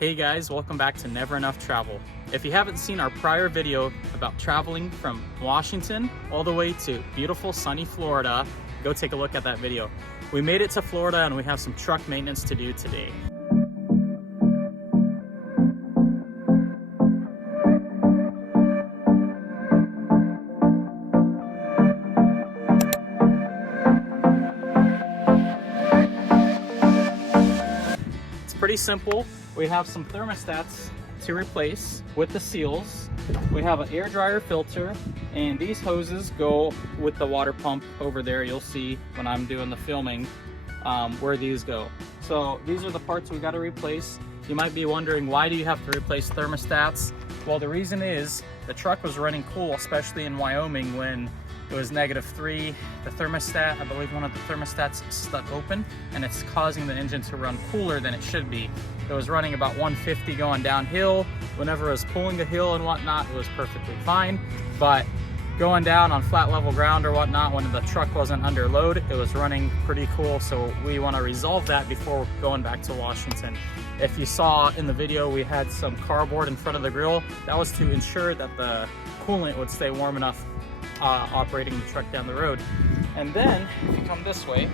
Hey guys, welcome back to Never Enough Travel. If you haven't seen our prior video about traveling from Washington all the way to beautiful sunny Florida, go take a look at that video. We made it to Florida and we have some truck maintenance to do today. It's pretty simple. We have some thermostats to replace with the seals. We have an air dryer filter, and these hoses go with the water pump over there. You'll see when I'm doing the filming where these go. So these are the parts we got to replace. You might be wondering, why do you have to replace thermostats? Well, the reason is the truck was running cool, especially in Wyoming when it was -3. The thermostat, I believe one of the thermostats stuck open, and it's causing the engine to run cooler than it should be. It was running about 150 going downhill. Whenever it was pulling the hill and whatnot, it was perfectly fine. But going down on flat level ground or whatnot, when the truck wasn't under load, it was running pretty cool. So we want to resolve that before going back to Washington. If you saw in the video, we had some cardboard in front of the grill. That was to ensure that the coolant would stay warm enough operating the truck down the road. And then if you come this way,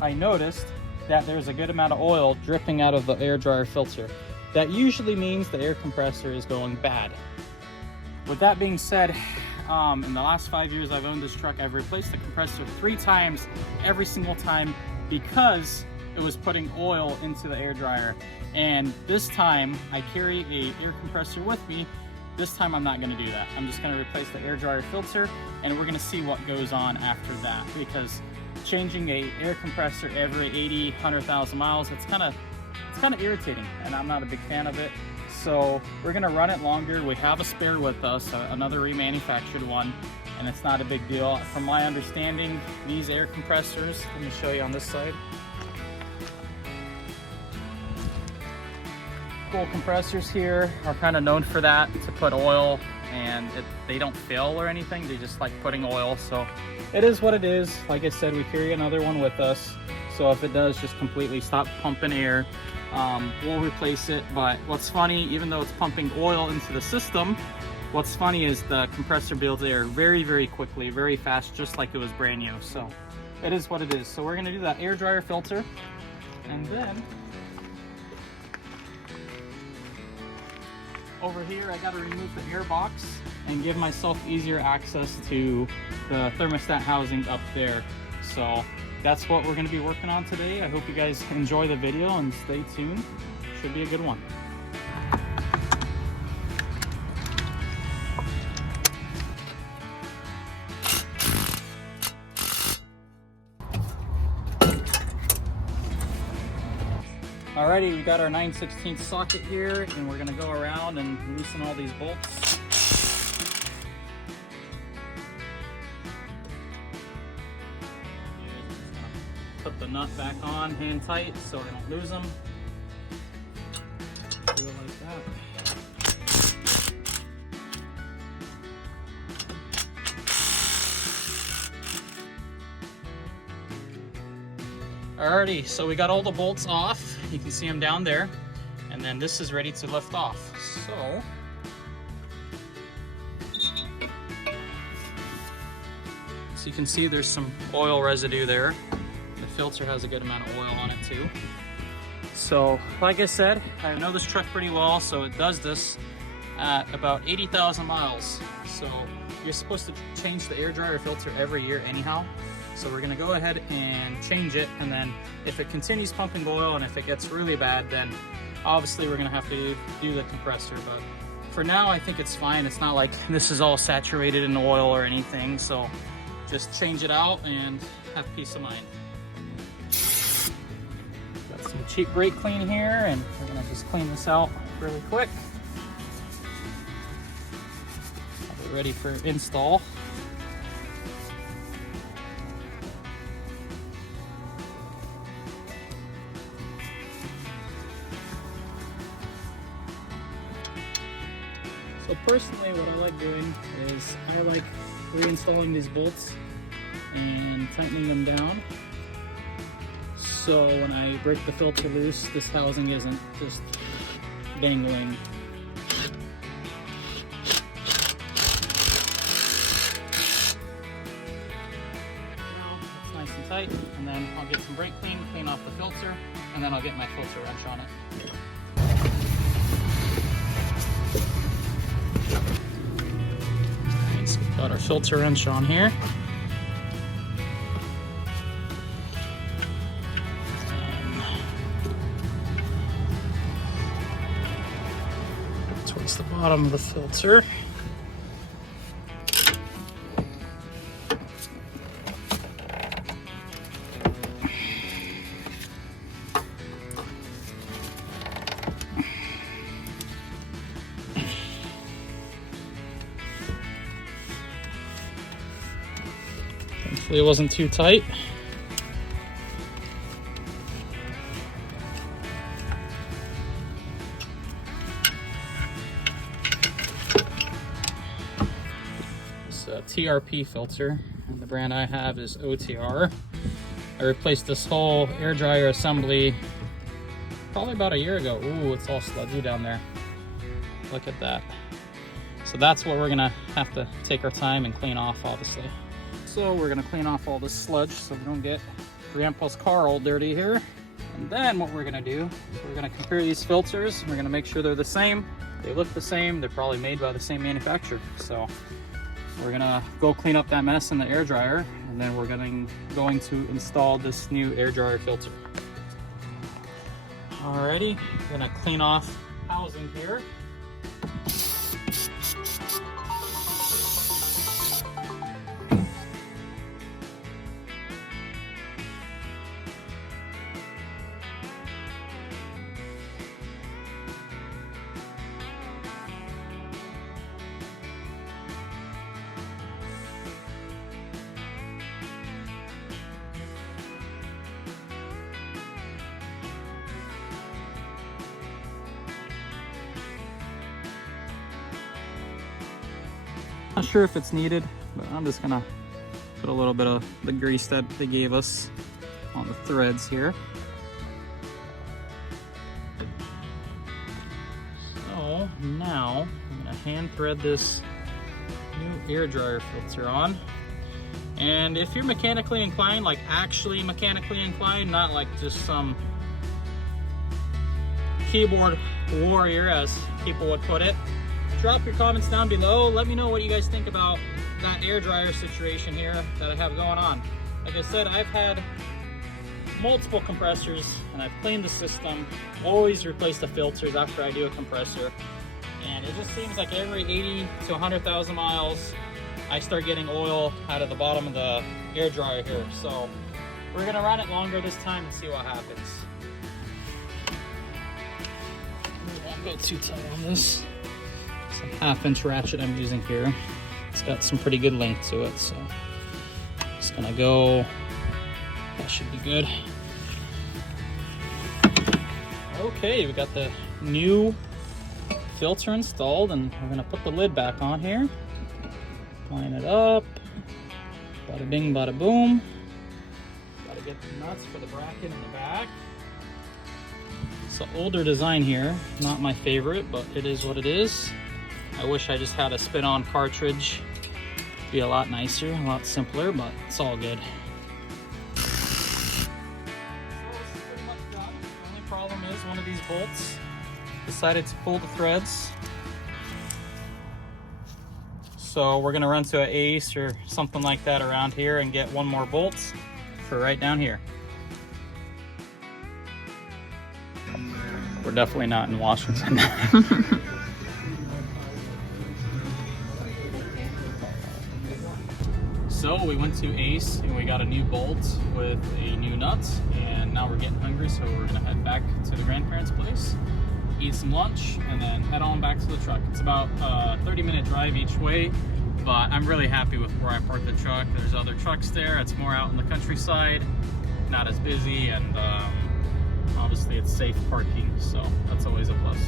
I noticed that there's a good amount of oil dripping out of the air dryer filter. That usually means the air compressor is going bad. With that being said, in the last 5 years I've owned this truck, I've replaced the compressor 3 times, every single time, because it was putting oil into the air dryer. And this time I carry a air compressor with me. This time I'm not going to do that. I'm just going to replace the air dryer filter, and we're going to see what goes on after that, because changing a air compressor every 80, 100,000 miles, it's kind of irritating, and I'm not a big fan of it. So we're going to run it longer. We have a spare with us, another remanufactured one, and it's not a big deal. From my understanding, these air compressors, let me show you on this side. Cool compressors here are kind of known for that, to put oil, and they don't fail or anything. They just like putting oil, so it is what it is. Like I said, we carry another one with us, so if it does just completely stop pumping air, we'll replace it. But what's funny, even though it's pumping oil into the system, what's funny is the compressor builds air very, very quickly, very fast, just like it was brand new. So it is what it is. So we're going to do that air dryer filter, and then over here I got to remove the air box and give myself easier access to the thermostat housing up there. So that's what we're going to be working on today. I hope you guys enjoy the video and stay tuned. Should be a good one. Alrighty, we got our 9/16 socket here, and we're gonna go around and loosen all these bolts. Put the nut back on hand tight so I don't lose them. Do it like that. Alrighty, so we got all the bolts off. You can see them down there, and then this is ready to lift off. So you can see there's some oil residue there. The filter has a good amount of oil on it too. So like I said, I know this truck pretty well, so it does this at about 80,000 miles. So you're supposed to change the air dryer filter every year anyhow. So we're gonna go ahead and change it, and then if it continues pumping oil and if it gets really bad, then obviously we're gonna have to do the compressor. But for now, I think it's fine. It's not like this is all saturated in oil or anything, so just change it out and have peace of mind. Got some cheap brake clean here, and we're gonna just clean this out really quick. Have it ready for install. So personally, what I like doing is I like reinstalling these bolts and tightening them down So when I break the filter loose, this housing isn't just dangling. It's nice and tight, and then I'll get some brake clean off the filter, and then I'll get my filter wrench on it. Alright, so we've got our filter wrench on here. Towards the bottom of the filter. Thankfully it wasn't too tight. It's a TRP filter, and the brand I have is OTR. I replaced this whole air dryer assembly probably about a year ago. Ooh, it's all sludgy down there. Look at that. So that's what we're gonna have to take our time and clean off, obviously. So we're gonna clean off all this sludge so we don't get Grandpa's car all dirty here. And then what we're gonna do is we're gonna compare these filters. We're gonna make sure they're the same. They look the same. They're probably made by the same manufacturer. So we're gonna go clean up that mess in the air dryer, and then we're going to install this new air dryer filter. Alrighty, we're gonna clean off housing here. Not sure if it's needed, but I'm just gonna put a little bit of the grease that they gave us on the threads here. So now I'm gonna hand thread this new air dryer filter on. And if you're mechanically inclined, like actually mechanically inclined, not like just some keyboard warrior as people would put it, drop your comments down below. Let me know what you guys think about that air dryer situation here that I have going on. Like I said, I've had multiple compressors and I've cleaned the system, always replace the filters after I do a compressor. And it just seems like every 80 to 100,000 miles, I start getting oil out of the bottom of the air dryer here. So we're gonna run it longer this time and see what happens. We won't go too tight on this. Some 1/2-inch ratchet I'm using here. It's got some pretty good length to it, so just gonna go. That should be good. Okay, we got the new filter installed, and we're gonna put the lid back on here. Line it up. Bada bing, bada boom. Gotta get the nuts for the bracket in the back. It's an older design here, not my favorite, but it is what it is. I wish I just had a spin-on cartridge. It'd be a lot nicer, a lot simpler, but it's all good. So this is pretty much done. The only problem is one of these bolts decided to pull the threads. So we're gonna run to an Ace or something like that around here and get one more bolt for right down here. We're definitely not in Washington. So we went to Ace and we got a new bolt with a new nut, and now we're getting hungry, so we're gonna head back to the grandparents' place, eat some lunch, and then head on back to the truck. It's about a 30-minute drive each way, but I'm really happy with where I parked the truck. There's other trucks there. It's more out in the countryside, not as busy, and obviously it's safe parking, so that's always a plus.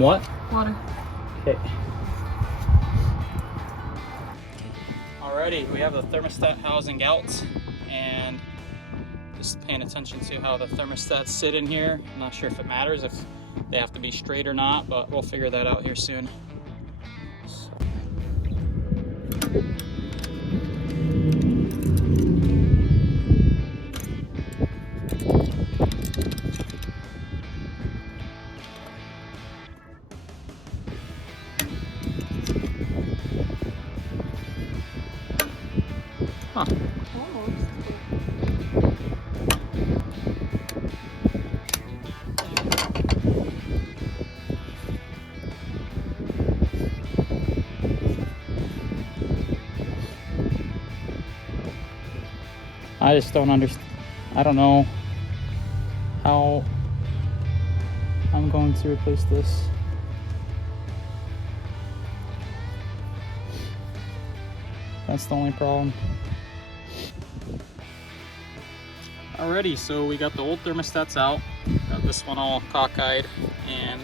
Some what? Water. Okay. Alrighty, we have the thermostat housing out, and just paying attention to how the thermostats sit in here. I'm not sure if it matters if they have to be straight or not, but we'll figure that out here soon. Huh. I just don't understand. I don't know how I'm going to replace this. That's the only problem. Alrighty, so we got the old thermostats out. Got this one all cockeyed, and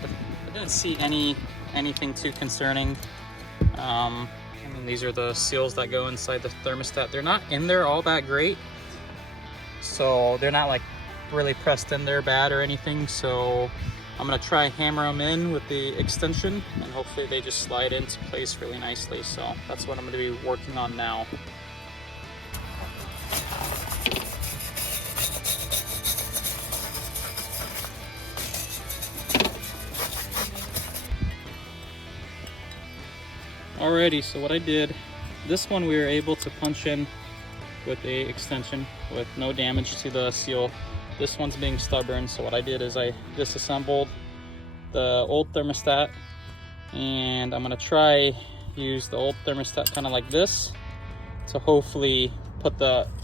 I didn't see anything too concerning. I mean, these are the seals that go inside the thermostat. They're not in there all that great, so they're not like really pressed in there bad or anything. So I'm gonna try hammer them in with the extension, and hopefully they just slide into place really nicely. So that's what I'm gonna be working on now. Alrighty, so what I did, this one we were able to punch in with the extension with no damage to the seal. This one's being stubborn, so what I did is I disassembled the old thermostat, and I'm gonna try use the old thermostat kind of like this to hopefully put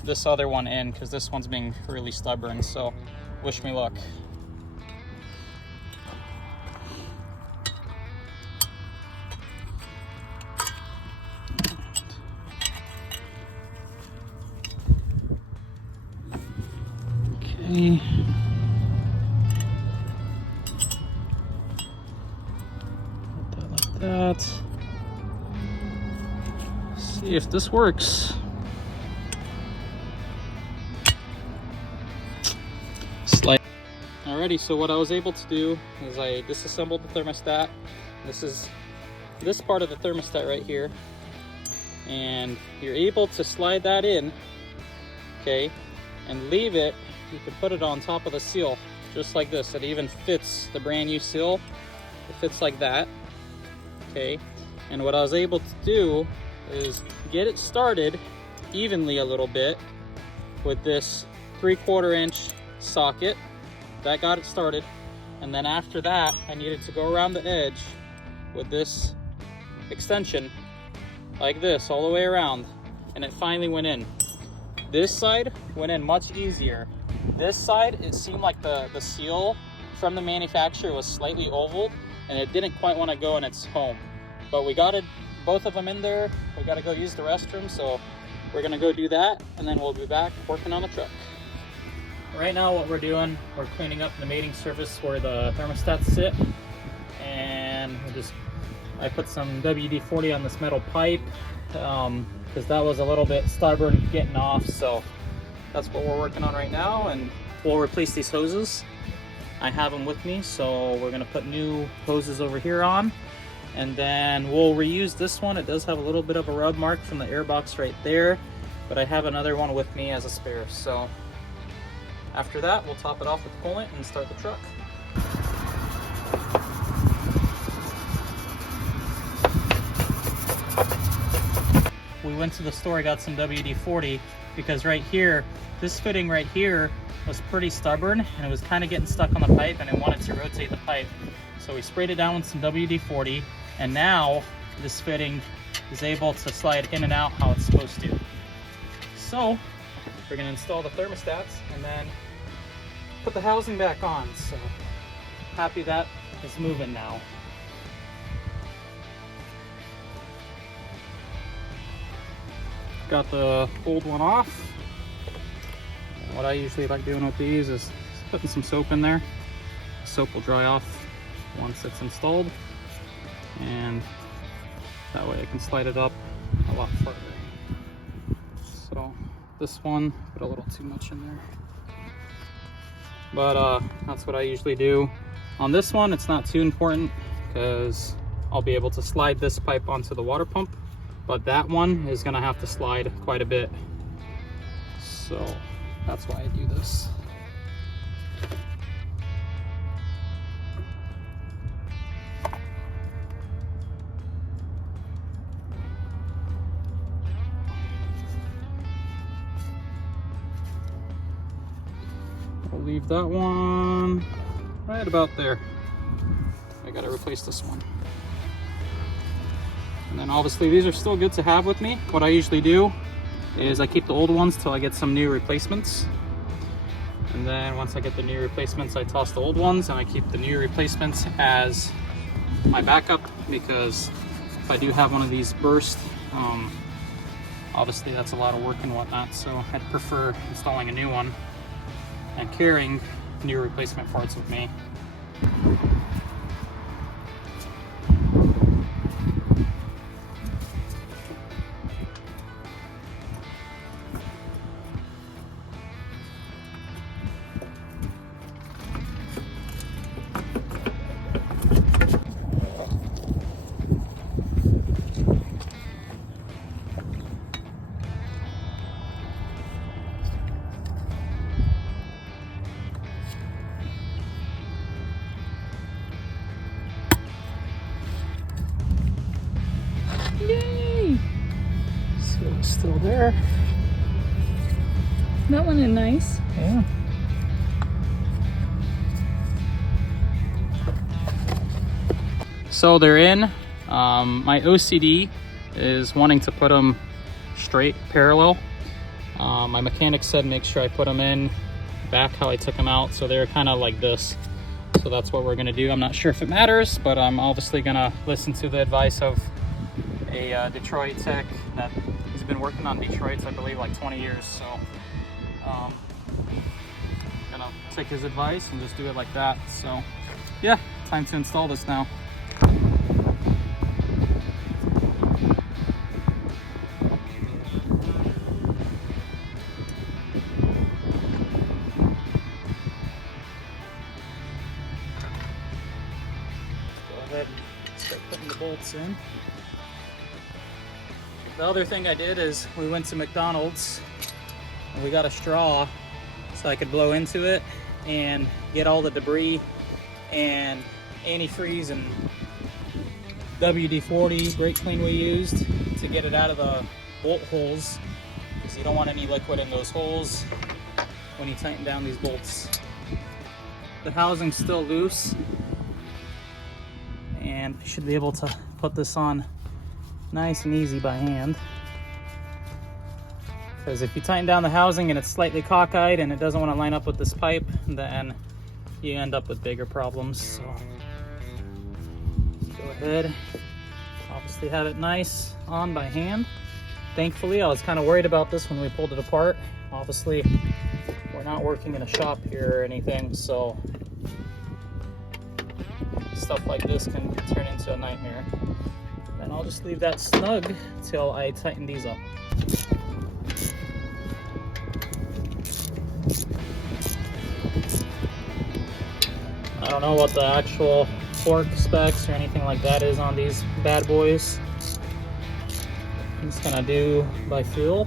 this other one in, because this one's being really stubborn. So wish me luck. Okay. Put that like that. See if this works. Alrighty, so what I was able to do is I disassembled the thermostat. This is this part of the thermostat right here, and you're able to slide that in, okay, and leave it. You can put it on top of the seal just like this. It even fits the brand new seal. It fits like that, okay. And what I was able to do is get it started evenly a little bit with this 3/4 inch socket. That got it started, and then after that I needed to go around the edge with this extension like this all the way around, and it finally went in. This side went in much easier. This side, it seemed like the seal from the manufacturer was slightly oval, and it didn't quite want to go in its home. But we got it, both of them in there. We got to go use the restroom, so we're gonna go do that, and then we'll be back working on the truck. Right now what we're doing, we're cleaning up the mating surface where the thermostats sit, and I put some WD-40 on this metal pipe because that was a little bit stubborn getting off. So that's what we're working on right now, and we'll replace these hoses. I have them with me, so we're gonna put new hoses over here on, and then we'll reuse this one. It does have a little bit of a rub mark from the air box right there, but I have another one with me as a spare. So after that, we'll top it off with coolant and start the truck. We went to the store, I got some WD-40, because right here, this fitting right here was pretty stubborn, and it was kind of getting stuck on the pipe, and I wanted to rotate the pipe. So we sprayed it down with some WD-40, and now this fitting is able to slide in and out how it's supposed to. So we're gonna install the thermostats and then put the housing back on. So happy that is moving now. Got the old one off. And what I usually like doing with these is putting some soap in there. Soap will dry off once it's installed, and that way I can slide it up a lot further. So this one, put a little too much in there, but that's what I usually do. On this one, it's not too important because I'll be able to slide this pipe onto the water pump, but that one is gonna have to slide quite a bit. So that's why I do this. I'll leave that one right about there. I gotta replace this one. And then obviously these are still good to have with me. What I usually do is I keep the old ones till I get some new replacements. And then once I get the new replacements, I toss the old ones, and I keep the new replacements as my backup, because if I do have one of these burst, obviously that's a lot of work and whatnot. So I'd prefer installing a new one and carrying new replacement parts with me. Yay! So it's still there. That one is nice. Yeah. So they're in. My OCD is wanting to put them straight, parallel. My mechanic said make sure I put them in back how I took them out, so they're kind of like this. So that's what we're gonna do. I'm not sure if it matters, but I'm obviously gonna listen to the advice of a Detroit tech that he's been working on Detroit's, I believe, like 20 years. So gonna take his advice and just do it like that. So yeah, time to install this now. Go ahead and start putting the bolts in. The other thing I did is we went to McDonald's and we got a straw so I could blow into it and get all the debris and antifreeze and WD-40 brake clean we used to get it out of the bolt holes, because you don't want any liquid in those holes when you tighten down these bolts. The housing's still loose, and I should be able to put this on nice and easy by hand. Because if you tighten down the housing and it's slightly cockeyed and it doesn't want to line up with this pipe, then you end up with bigger problems. So go ahead, obviously have it nice on by hand. Thankfully, I was kind of worried about this when we pulled it apart. Obviously, we're not working in a shop here or anything, so stuff like this can turn into a nightmare. And I'll just leave that snug till I tighten these up. I don't know what the actual torque specs or anything like that is on these bad boys. I'm just gonna do by feel,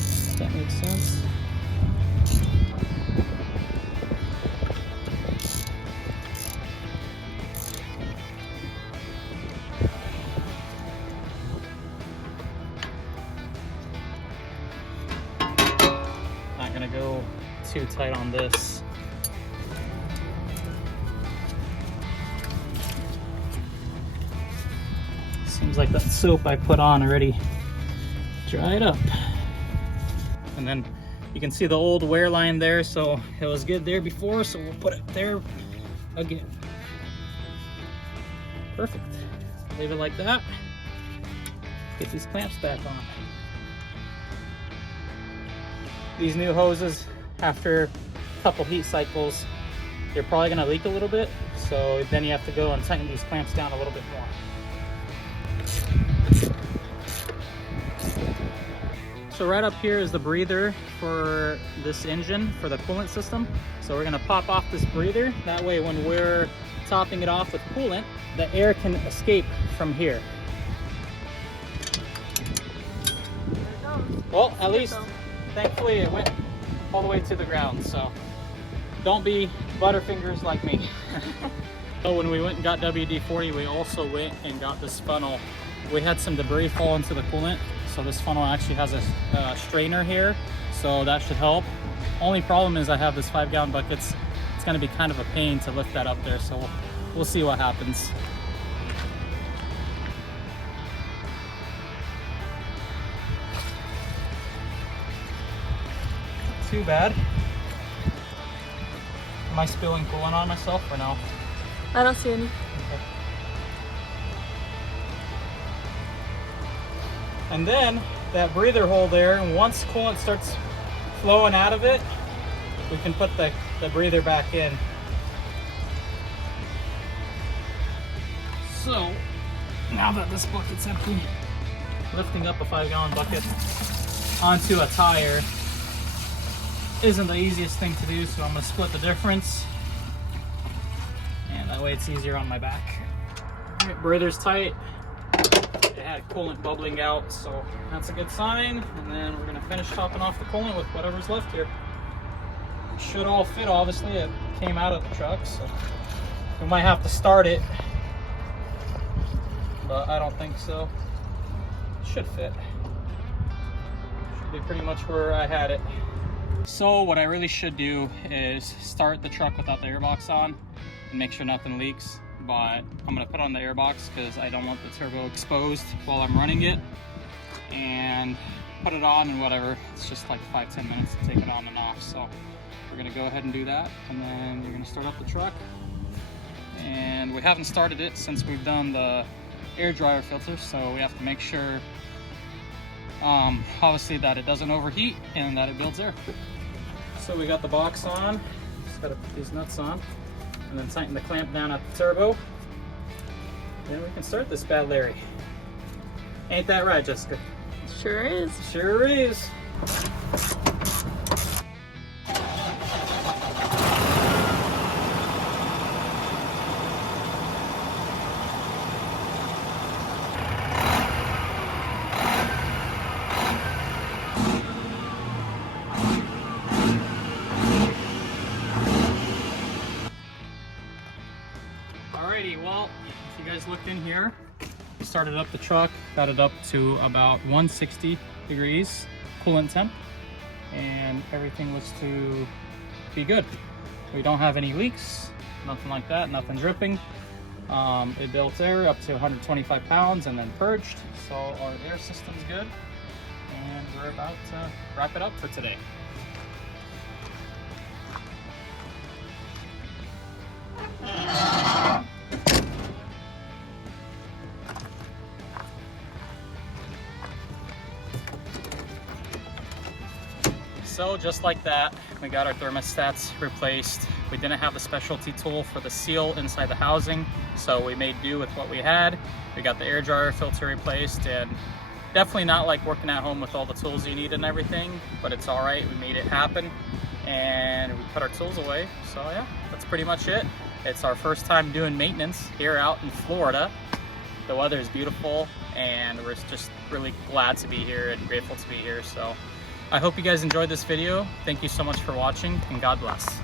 if that makes sense. Not gonna go too tight on this. Seems like that soap I put on already dried up. And then you can see the old wear line there, so it was good there before, so we'll put it there again. Perfect. Leave it like that. Get these clamps back on. These new hoses, after a couple heat cycles, they're probably gonna leak a little bit. So then you have to go and tighten these clamps down a little bit more. So right up here is the breather for this engine, for the coolant system. So we're gonna pop off this breather. That way when we're topping it off with coolant, the air can escape from here. Well, at least, thankfully it went all the way to the ground, so don't be butterfingers like me. So when we went and got WD-40, we also went and got this funnel. We had some debris fall into the coolant, so this funnel actually has a strainer here, so that should help. Only problem is I have this 5-gallon buckets. It's gonna be kind of a pain to lift that up there, so we'll see what happens. Too bad. Am I spilling coolant on myself or no? I don't see any. Okay. And then that breather hole there, and once coolant starts flowing out of it, we can put the breather back in. So now that this bucket's empty, lifting up a 5-gallon bucket onto a tire isn't the easiest thing to do, so I'm going to split the difference, and that way it's easier on my back. All right, breather's tight. It had coolant bubbling out, so that's a good sign. And then we're going to finish topping off the coolant with whatever's left here. It should all fit, obviously. It came out of the truck, so we might have to start it, but I don't think so. It should fit. Should be pretty much where I had it. So what I really should do is start the truck without the airbox on and make sure nothing leaks, but I'm going to put on the airbox because I don't want the turbo exposed while I'm running it, and put it on and whatever. It's just like 5-10 minutes to take it on and off, so we're going to go ahead and do that, and then you're going to start up the truck. And we haven't started it since we've done the air dryer filter, so we have to make sure obviously that it doesn't overheat and that it builds air. So we got the box on, just gotta put these nuts on and then tighten the clamp down at the turbo. Then we can start this bad Larry. Ain't that right, Jessica? Sure is. Sure is. Alrighty, well, if you guys looked in here, we started up the truck, got it up to about 160 degrees coolant temp, and everything looks to be good. We don't have any leaks, nothing like that, nothing dripping. It built air up to 125 pounds and then purged, so our air system's good, and we're about to wrap it up for today. So just like that, we got our thermostats replaced. We didn't have the specialty tool for the seal inside the housing, so we made do with what we had. We got the air dryer filter replaced, and definitely not like working at home with all the tools you need and everything, but it's all right. We made it happen, and we put our tools away. So yeah, that's pretty much it. It's our first time doing maintenance here out in Florida. The weather is beautiful, and we're just really glad to be here and grateful to be here. So I hope you guys enjoyed this video. Thank you so much for watching, and God bless.